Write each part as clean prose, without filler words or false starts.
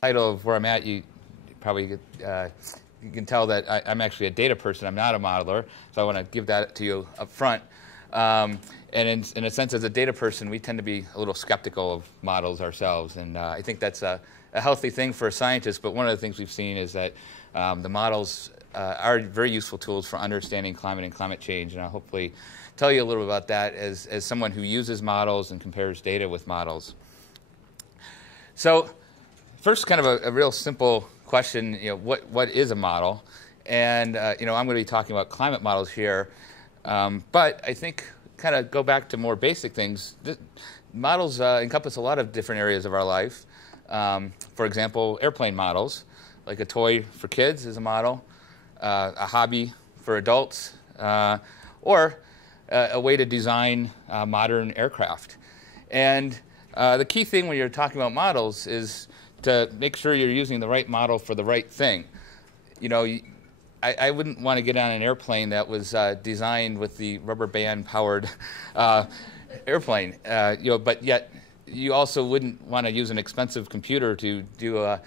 Title of where I'm at, you probably you can tell that I'm actually a data person. I'm not a modeler, so I want to give that to you up front. And in a sense, as a data person, we tend to be a little skeptical of models ourselves, and I think that's a healthy thing for a scientist. But one of the things we've seen is that the models are very useful tools for understanding climate and climate change, and I'll hopefully tell you a little about that as someone who uses models and compares data with models. So first, kind of a real simple question, what is a model? And I'm going to be talking about climate models here, but I think kind of go back to more basic things. Models encompass a lot of different areas of our life. For example, airplane models, like a toy for kids is a model, a hobby for adults, or a way to design modern aircraft. And the key thing when you're talking about models is to make sure you're using the right model for the right thing. I wouldn't want to get on an airplane that was designed with the rubber band powered airplane, but yet you also wouldn't want to use an expensive computer to do a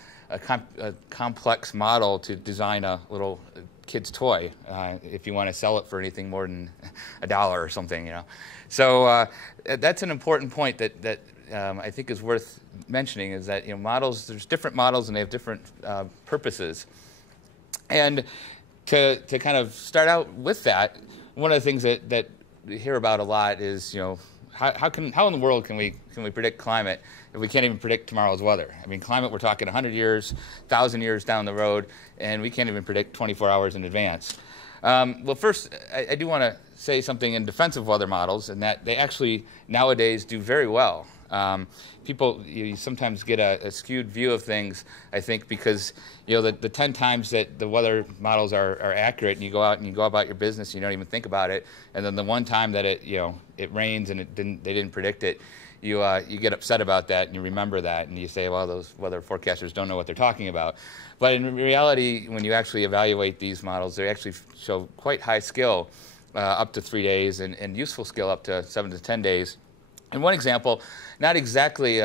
complex model to design a little kid's toy if you want to sell it for anything more than $1 or something. So that's an important point that I think is worth mentioning, is that models, there's different models and they have different purposes. And to kind of start out with that, one of the things that we hear about a lot is how in the world can we predict climate if we can't even predict tomorrow's weather? I mean, climate, we're talking 100 years, 1,000 years down the road, and we can't even predict 24 hours in advance. Well, first, I do want to say something in defense of weather models, and that they actually nowadays do very well. People, you sometimes get a skewed view of things, I think, because the 10 times that the weather models are accurate, and you go out and you go about your business, and you don't even think about it, and then the one time that it rains and they didn't predict it, you get upset about that, and you remember that, and you say, well, those weather forecasters don't know what they're talking about. But in reality, when you actually evaluate these models, they actually show quite high skill, up to 3 days, and useful skill up to 7 to 10 days. And one example, not exactly,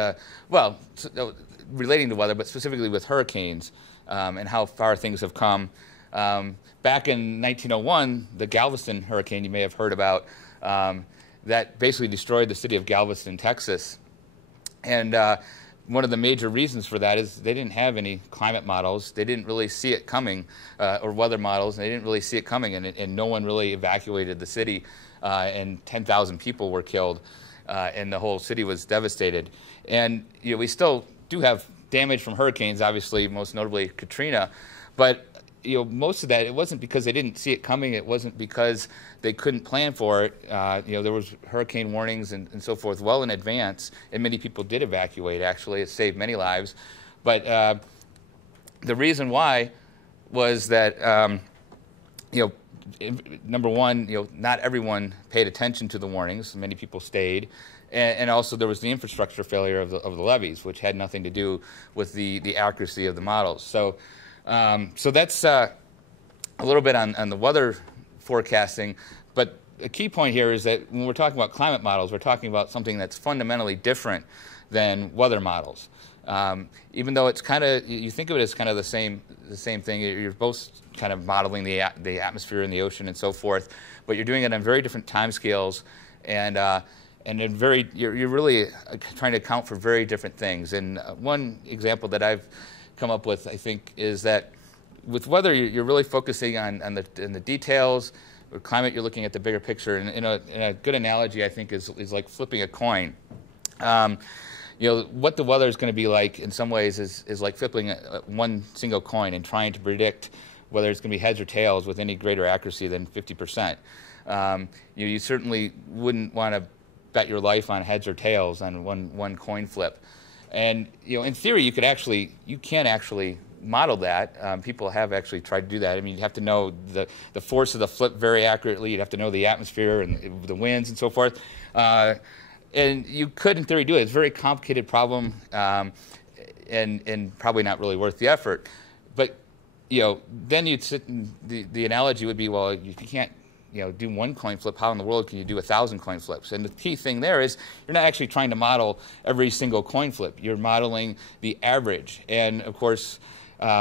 relating to weather, but specifically with hurricanes and how far things have come. Back in 1901, the Galveston Hurricane you may have heard about, that basically destroyed the city of Galveston, Texas. And one of the major reasons for that is they didn't have any climate models. They didn't really see it coming, or weather models, and they didn't really see it coming, and no one really evacuated the city, and 10,000 people were killed. And the whole city was devastated. And we still do have damage from hurricanes, obviously, most notably Katrina. But most of that, it wasn't because they didn't see it coming. It wasn't because they couldn't plan for it. There was hurricane warnings and so forth well in advance, and many people did evacuate. Actually, it saved many lives. But the reason why was that number one, not everyone paid attention to the warnings. Many people stayed. And also there was the infrastructure failure of the levees, which had nothing to do with the accuracy of the models. So that's a little bit on the weather forecasting. But a key point here is that when we're talking about climate models, we're talking about something that's fundamentally different than weather models. Even though it's kind of, you think of it as kind of the same thing. You're both kind of modeling the atmosphere and the ocean and so forth, but you're doing it on very different time scales, and you're really trying to account for very different things. And one example that I've come up with, I think, is that with weather, you're really focusing on the details. With climate, you're looking at the bigger picture. And in a good analogy, I think, is like flipping a coin. What the weather is going to be like in some ways is like flipping one single coin and trying to predict whether it's going to be heads or tails with any greater accuracy than 50%. You certainly wouldn't want to bet your life on heads or tails on one coin flip. And in theory, you can actually model that. People have actually tried to do that. I mean, you'd have to know the force of the flip very accurately. You'd have to know the atmosphere and the winds and so forth. And you could, in theory, do it. It's a very complicated problem, and probably not really worth the effort. But then you'd sit, and the analogy would be, well, if you can't do one coin flip, how in the world can you do 1,000 coin flips? And the key thing there is you're not actually trying to model every single coin flip. You're modeling the average. And of course,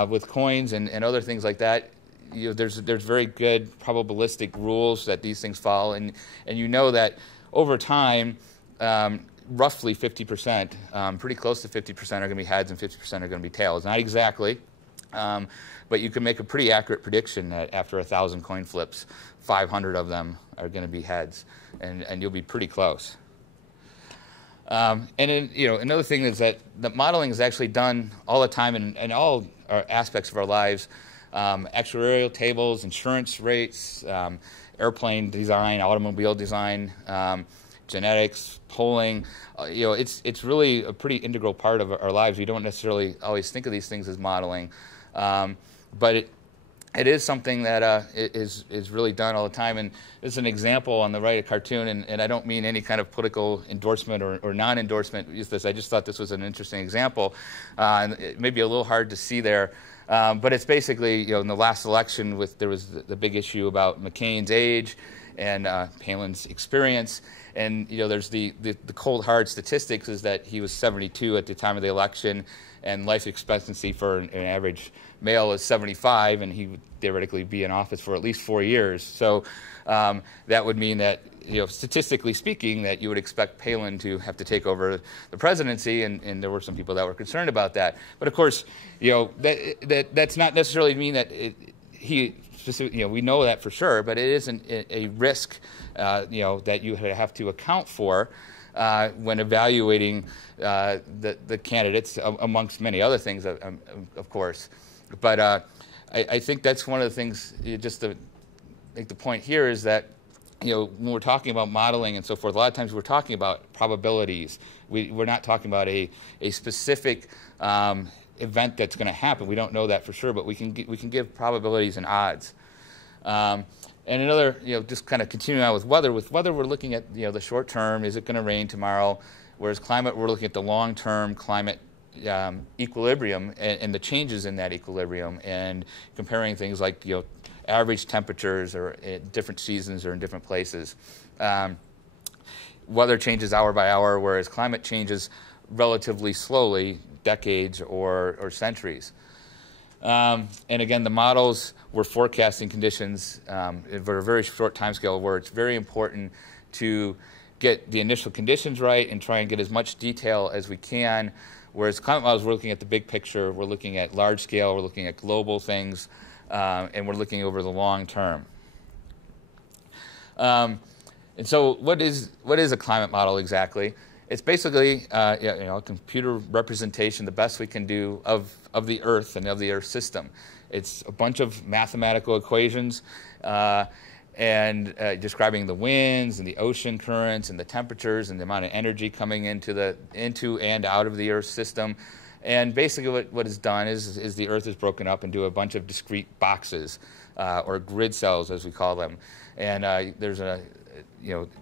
with coins and other things like that, there's very good probabilistic rules that these things follow, and you know that over time, roughly 50%, pretty close to 50% are going to be heads and 50% are going to be tails. Not exactly, but you can make a pretty accurate prediction that after 1,000 coin flips, 500 of them are going to be heads, and you'll be pretty close. And then, another thing is that the modeling is actually done all the time in all our aspects of our lives. Actuarial tables, insurance rates, airplane design, automobile design, genetics, polling. It's really a pretty integral part of our lives. We don't necessarily always think of these things as modeling, but it is something that is really done all the time. And there's an example on the right, a cartoon, and I don't mean any kind of political endorsement or non-endorsement. I just thought this was an interesting example. And it may be a little hard to see there, but it's basically, in the last election, there was the big issue about McCain's age and Palin's experience. And there's the cold hard statistics is that he was 72 at the time of the election, and life expectancy for an average male is 75, and he would theoretically be in office for at least 4 years. So that would mean that, statistically speaking, that you would expect Palin to have to take over the presidency, and there were some people that were concerned about that. But of course, that's not necessarily mean that we know that for sure, but it isn't a risk, that you have to account for when evaluating the candidates, amongst many other things, of course. But I think that's one of the things, just to make the point here, is that when we're talking about modeling and so forth, a lot of times we're talking about probabilities. We're not talking about a specific event that's going to happen. We don't know that for sure, but we can give probabilities and odds. And another, just kind of continuing on with weather. With weather, we're looking at the short term. Is it going to rain tomorrow? Whereas climate, we're looking at the long-term climate equilibrium and the changes in that equilibrium, and comparing things like average temperatures or at different seasons or in different places. Weather changes hour by hour, whereas climate changes relatively slowly, decades or centuries. And again, the models were forecasting conditions for a very short time scale, where it's very important to get the initial conditions right and try and get as much detail as we can. Whereas climate models, we're looking at the big picture, we're looking at large scale, we're looking at global things, and we're looking over the long term. And so what is a climate model exactly? It's basically a computer representation, the best we can do of the Earth and of the Earth system. It's a bunch of mathematical equations and describing the winds and the ocean currents and the temperatures and the amount of energy coming into and out of the Earth system. And basically what is done is the Earth is broken up into a bunch of discrete boxes, or grid cells as we call them. And there's a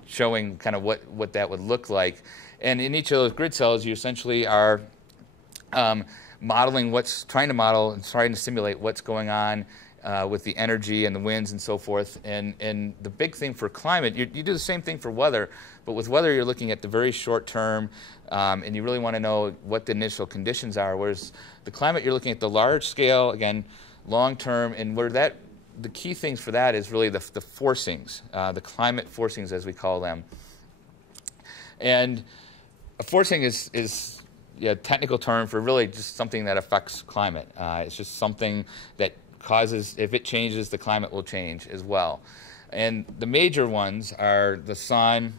showing kind of what that would look like. And in each of those grid cells, you essentially are modeling trying to model and trying to simulate what's going on with the energy and the winds and so forth. And the big thing for climate, you do the same thing for weather, but with weather you're looking at the very short term, and you really want to know what the initial conditions are, whereas the climate you're looking at the large scale, again, long term, and the key things for that is really the forcings, the climate forcings as we call them. And a forcing is a technical term for really just something that affects climate. It's just something that causes, if it changes, the climate will change as well. And the major ones are the sun,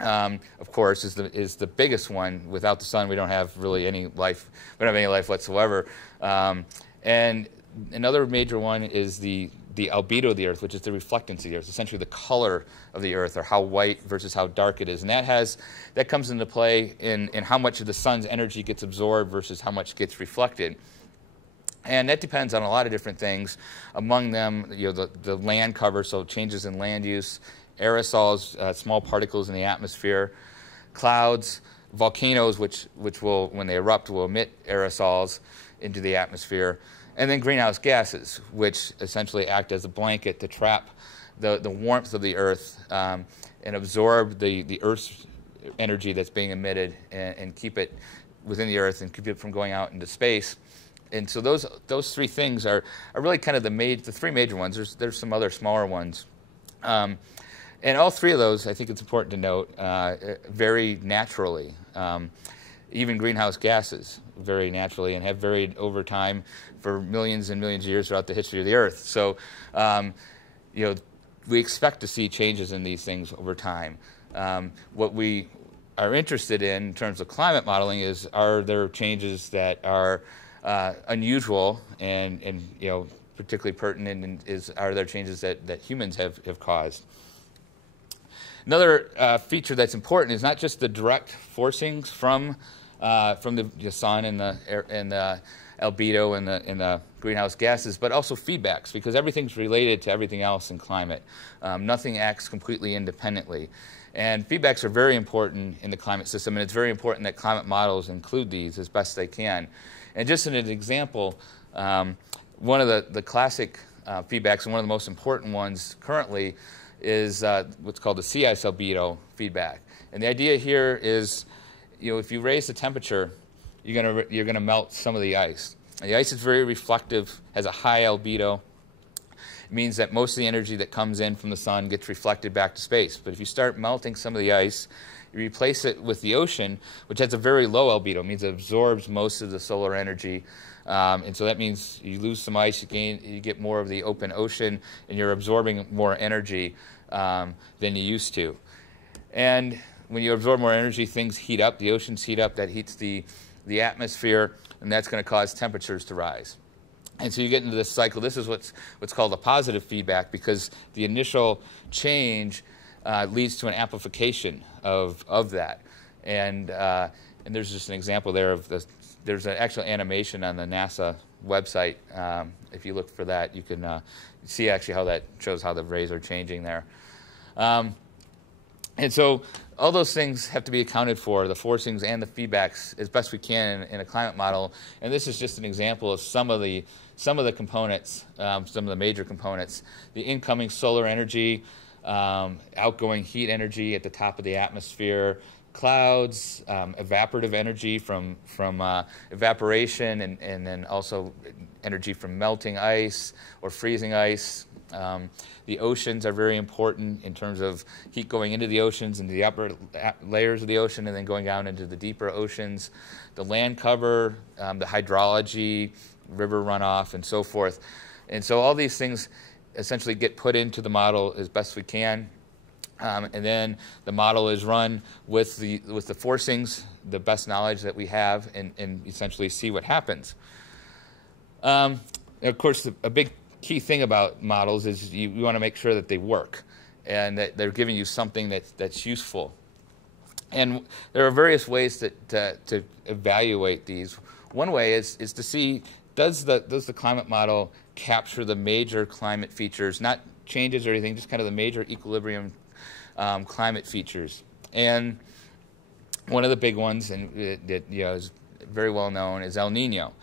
of course, is the biggest one. Without the sun, we don't have really any life. We don't have any life whatsoever. And another major one is the albedo of the Earth, which is the reflectance of the Earth, essentially the color of the Earth, or how white versus how dark it is. And that comes into play in how much of the sun's energy gets absorbed versus how much gets reflected. And that depends on a lot of different things. Among them, the land cover, so changes in land use, aerosols, small particles in the atmosphere, clouds, volcanoes, which will, when they erupt, will emit aerosols into the atmosphere, and then greenhouse gases, which essentially act as a blanket to trap the warmth of the Earth and absorb the Earth's energy that's being emitted and keep it within the Earth and keep it from going out into space. And so those three things are really kind of the three major ones. There's some other smaller ones. And all three of those, I think it's important to note, vary naturally. Even greenhouse gases vary naturally and have varied over time for millions and millions of years throughout the history of the Earth. So, we expect to see changes in these things over time. What we are interested in terms of climate modeling is, are there changes that are unusual and particularly pertinent, and are there changes that humans have caused? Another feature that's important is not just the direct forcings from the sun and the albedo and the greenhouse gases, but also feedbacks, because everything's related to everything else in climate. Nothing acts completely independently. And feedbacks are very important in the climate system, and it's very important that climate models include these as best they can. And just as an example, one of the classic feedbacks, and one of the most important ones currently, is what's called the CICE albedo feedback. And the idea here is, if you raise the temperature, you're gonna melt some of the ice. And the ice is very reflective, has a high albedo. It means that most of the energy that comes in from the sun gets reflected back to space. But if you start melting some of the ice, you replace it with the ocean, which has a very low albedo. It means it absorbs most of the solar energy. And so that means you lose some ice, you get more of the open ocean, and you're absorbing more energy than you used to. And when you absorb more energy, things heat up, the oceans heat up, that heats the atmosphere, and that's going to cause temperatures to rise. And so you get into this cycle. This is what's called a positive feedback, because the initial change leads to an amplification of that. And there's just an example there of this. There's an actual animation on the NASA website. If you look for that, you can see actually how that shows how the rays are changing there. And so all those things have to be accounted for, the forcings and the feedbacks, as best we can in a climate model. And this is just an example of some of the components, some of the major components. The incoming solar energy, outgoing heat energy at the top of the atmosphere, clouds, evaporative energy from evaporation, and then also energy from melting ice or freezing ice. The oceans are very important in terms of heat going into the oceans, into the upper layers of the ocean, and then going down into the deeper oceans. The land cover, the hydrology, river runoff, and so forth. And so all these things essentially get put into the model as best we can. And then the model is run with the forcings, the best knowledge that we have, and essentially see what happens. And of course, a big key thing about models is you want to make sure that they work and that they're giving you something that's useful. And there are various ways to evaluate these. One way is to see, does the climate model capture the major climate features, not changes or anything, just kind of the major equilibrium climate features. And one of the big ones, and that is very well known, is El Nino.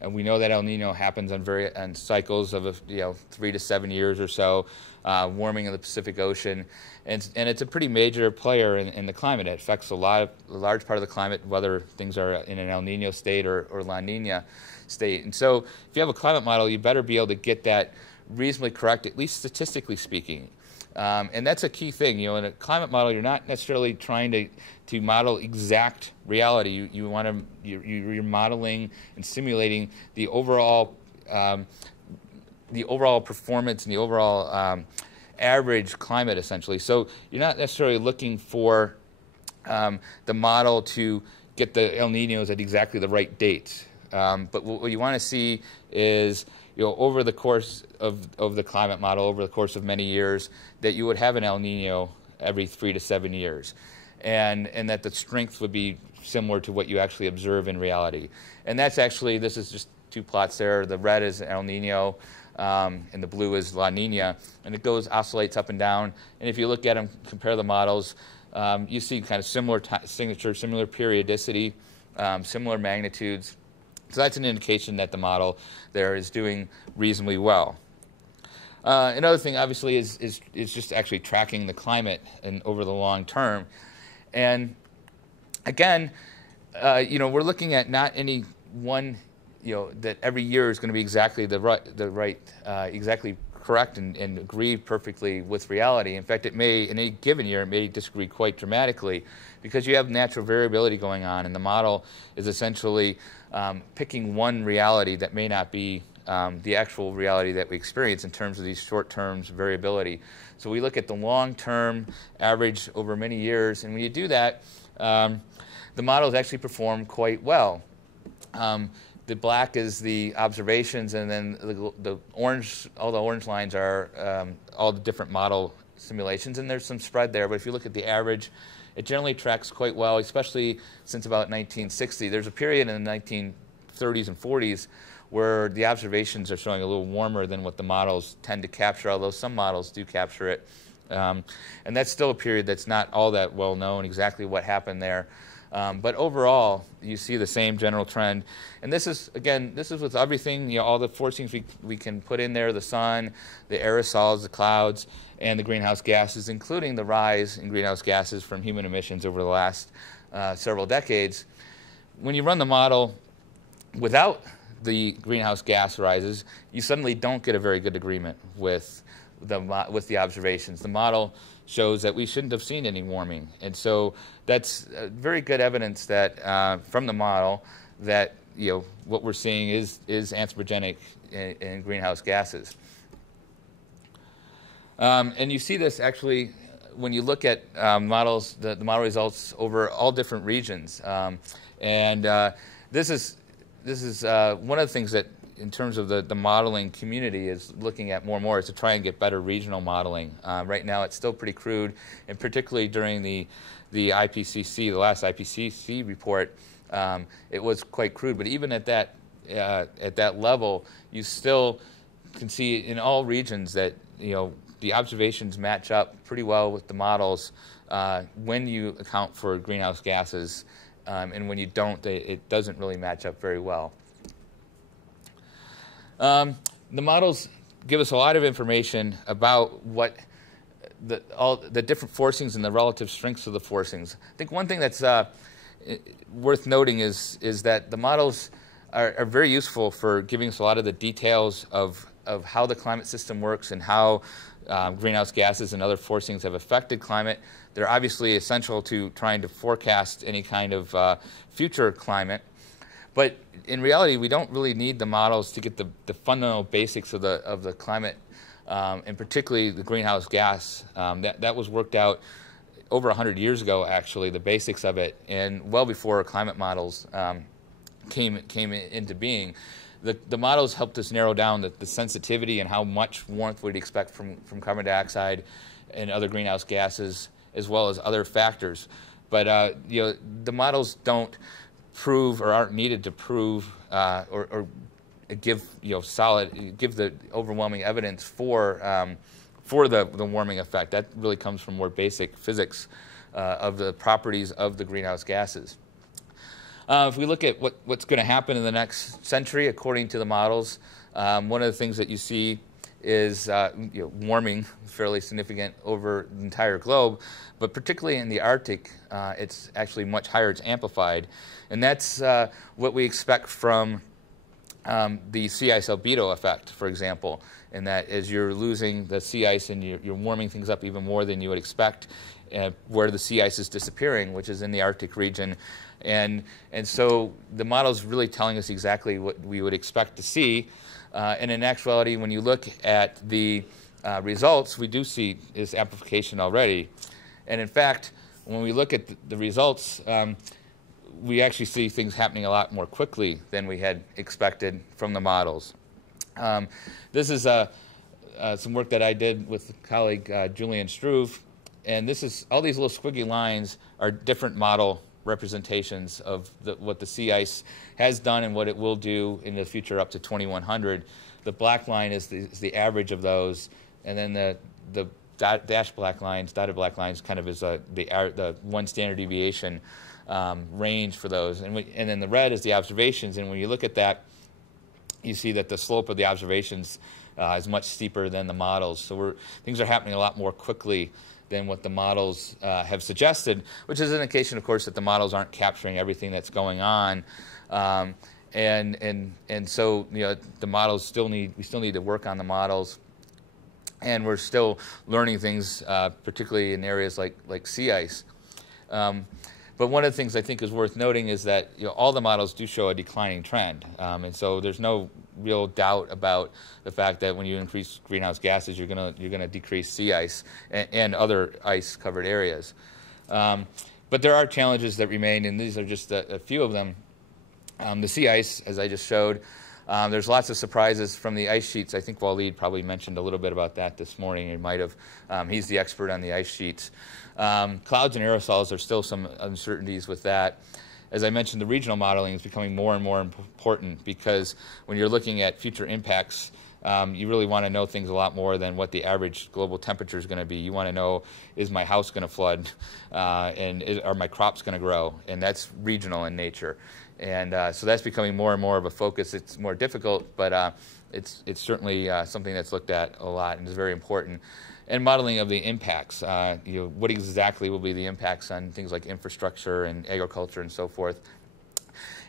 And we know that El Nino happens on cycles of 3 to 7 years or so, warming of the Pacific Ocean, and it's a pretty major player in the climate. It affects a large part of the climate, whether things are in an El Nino state or La Nina state. And so, if you have a climate model, you better be able to get that reasonably correct, at least statistically speaking. And that's a key thing. In a climate model, you're not necessarily trying to model exact reality. You're modeling and simulating the overall performance and the overall average climate, essentially. So you're not necessarily looking for the model to get the El Ninos at exactly the right dates. But what you want to see is, over the course of the climate model, over the course of many years, that you would have an El Nino every 3 to 7 years, and that the strength would be similar to what you actually observe in reality. And that's actually, this is just two plots there. The red is El Nino, and the blue is La Nina, and it oscillates up and down. And if you look at them, compare the models, you see kind of similar signature, similar periodicity, similar magnitudes. So that's an indication that the model there is doing reasonably well. Another thing, obviously, is just actually tracking the climate and over the long term. And again, we're looking at not any one, that every year is going to be exactly exactly correct and agree perfectly with reality. In fact, in any given year, it may disagree quite dramatically because you have natural variability going on, and the model is essentially picking one reality that may not be the actual reality that we experience in terms of these short-term variability. So we look at the long-term average over many years, and when you do that, the models actually perform quite well. The black is the observations, and then the orange, all the orange lines are all the different model simulations, and there's some spread there. But if you look at the average, it generally tracks quite well, especially since about 1960. There's a period in the 1930s and 40s where the observations are showing a little warmer than what the models tend to capture, although some models do capture it. And that's still a period that's not all that well known exactly what happened there. But overall, you see the same general trend. And this is, again, this is with everything, all the forcings we can put in there, the sun, the aerosols, the clouds, and the greenhouse gases, including the rise in greenhouse gases from human emissions over the last several decades. When you run the model without the greenhouse gas rises, you suddenly don't get a very good agreement with the observations. The model shows that we shouldn't have seen any warming, and so that's very good evidence that from the model that what we're seeing is anthropogenic in greenhouse gases. And you see this actually when you look at models, the model results over all different regions, this is one of the things that, in terms of the modeling community, is looking at more and more is to try and get better regional modeling. Right now, it's still pretty crude, and particularly during the IPCC, the last IPCC report, it was quite crude. But even at that level, you still can see in all regions that the observations match up pretty well with the models when you account for greenhouse gases. And when you don't, it doesn't really match up very well. The models give us a lot of information about what all the different forcings and the relative strengths of the forcings. I think one thing that's worth noting is that the models are very useful for giving us a lot of the details of how the climate system works and how greenhouse gases and other forcings have affected climate. They're obviously essential to trying to forecast any kind of future climate. But in reality, we don't really need the models to get the fundamental basics of the climate, and particularly the greenhouse gas. That was worked out over 100 years ago, actually, the basics of it, and well before climate models came into being. The models helped us narrow down the sensitivity and how much warmth we'd expect from carbon dioxide and other greenhouse gases, as well as other factors. But the models don't prove, or aren't needed to prove, or give give the overwhelming evidence for the warming effect. That really comes from more basic physics of the properties of the greenhouse gases. If we look at what's going to happen in the next century, according to the models, one of the things that you see is warming fairly significant over the entire globe, but particularly in the Arctic, it's actually much higher. It's amplified, and that's what we expect from the sea ice albedo effect, for example, in that as you're losing the sea ice and you're warming things up even more than you would expect, where the sea ice is disappearing, which is in the Arctic region. And so the model's really telling us exactly what we would expect to see. And in actuality, when you look at the results, we do see this amplification already. And in fact, when we look at the results, we actually see things happening a lot more quickly than we had expected from the models. This is some work that I did with colleague Julian Struve. And this is, all these little squiggly lines are different model representations of what the sea ice has done and what it will do in the future up to 2100. The black line is the average of those, and then the dotted black lines kind of is the one standard deviation range for those. And then the red is the observations, and when you look at that, you see that the slope of the observations is much steeper than the models. So things are happening a lot more quickly than what the models have suggested, which is an indication, of course, that the models aren't capturing everything that's going on. And so, the models we still need to work on the models, and we're still learning things, particularly in areas like sea ice. But one of the things I think is worth noting is that all the models do show a declining trend, and so there's no real doubt about the fact that when you increase greenhouse gases, you're gonna decrease sea ice and other ice-covered areas. But there are challenges that remain, and these are just a few of them. The sea ice, as I just showed, there's lots of surprises from the ice sheets. I think Waleed probably mentioned a little bit about that this morning. He might have. He's the expert on the ice sheets. Clouds and aerosols, there's still some uncertainties with that. As I mentioned, the regional modeling is becoming more and more important, because when you're looking at future impacts, you really want to know things a lot more than what the average global temperature is going to be. You want to know, is my house going to flood, and are my crops going to grow? And that's regional in nature. And so that's becoming more and more of a focus. It's more difficult, but it's certainly something that's looked at a lot and is very important. And modeling of the impacts, what exactly will be the impacts on things like infrastructure and agriculture and so forth.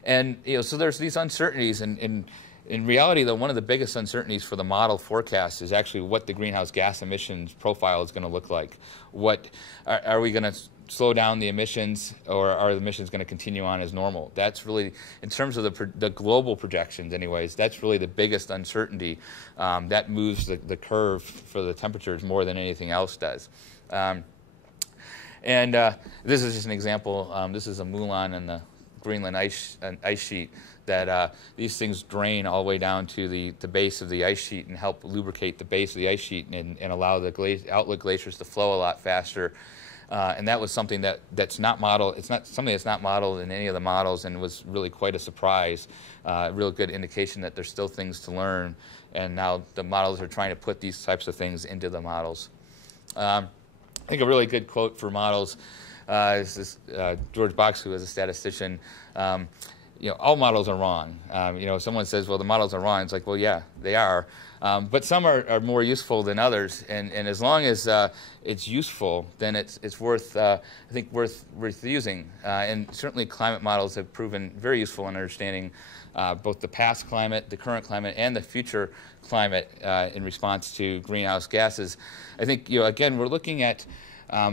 And so there's these uncertainties, and in reality, though, one of the biggest uncertainties for the model forecast is actually what the greenhouse gas emissions profile is going to look like. What are we going to slow down the emissions, or are the emissions going to continue on as normal? That's really, in terms of the global projections anyways, that's really the biggest uncertainty. That moves the curve for the temperatures more than anything else does. And this is just an example. This is a Mulan and the Greenland ice sheet, that these things drain all the way down to the base of the ice sheet and help lubricate the base of the ice sheet and allow the outlet glaciers to flow a lot faster. And that was something that's not modeled. It's not something that's not modeled in any of the models, and was really quite a surprise. A real good indication that there's still things to learn, and now the models are trying to put these types of things into the models. I think a really good quote for models is this, George Box, who was a statistician. All models are wrong. Someone says, well, the models are wrong. It's like, well, yeah, they are. But some are more useful than others, and as long as it's useful, then it's worth, I think, worth using. And certainly climate models have proven very useful in understanding both the past climate, the current climate, and the future climate in response to greenhouse gases. I think, again, we're looking at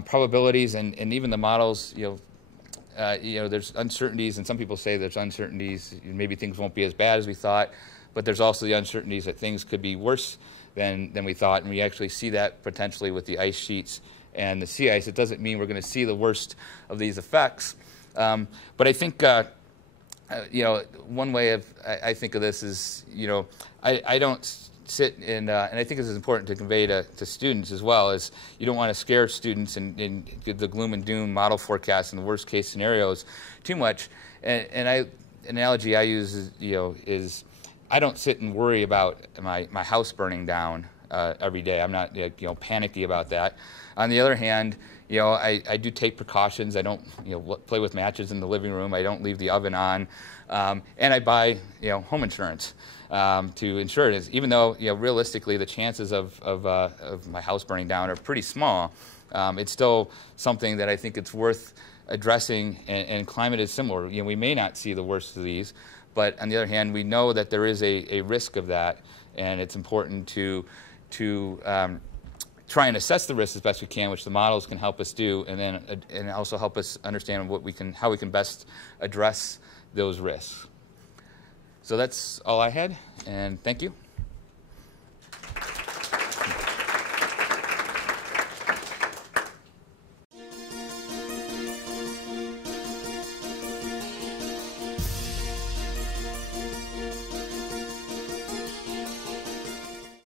probabilities, and even the models, there's uncertainties, and some people say there's uncertainties. Maybe things won't be as bad as we thought, but there's also the uncertainties that things could be worse than we thought, and we actually see that potentially with the ice sheets and the sea ice. It doesn't mean we're going to see the worst of these effects, but I think one way I think of this is, I don't sit and I think this is important to convey to students as well, is you don't want to scare students and give the gloom and doom model forecasts and the worst case scenarios too much. And analogy I use is I don't sit and worry about my house burning down every day. I'm not panicky about that. On the other hand, I do take precautions. I don't play with matches in the living room. I don't leave the oven on, and I buy home insurance to insure it. Even though realistically the chances of my house burning down are pretty small, it's still something that I think it's worth addressing. And climate is similar. We may not see the worst of these, but on the other hand, we know that there is a risk of that, and it's important to try and assess the risk as best we can, which the models can help us do, and also help us understand how we can best address those risks. So that's all I had, and thank you.